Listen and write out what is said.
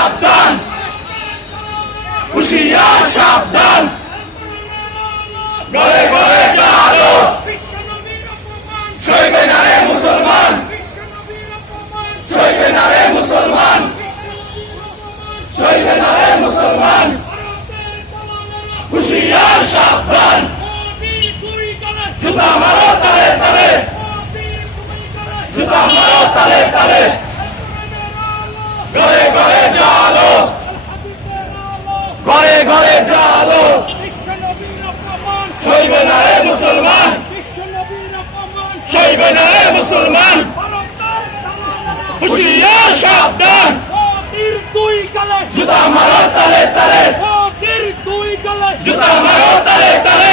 সাবধান। হুশিয়ার সাবধান। গলে গলে জালো সইবে না মুসলমান। সইবে না রে মুসলমান। সইবে না মুসলমান। হুশিয়ার সাবধান। জুতা মারো তালে তালে। জুতা মারো তালে তালে ঘরে ঘরে জালো ঘরে ঘরে জালো সইবে না রে মুসলমান সইবে না রে মুসলমান হুশিয়ার সাবধান। দুই গালে জুতা মারো তালে তালে। দুই গালে জুতা মারো তালে তালে।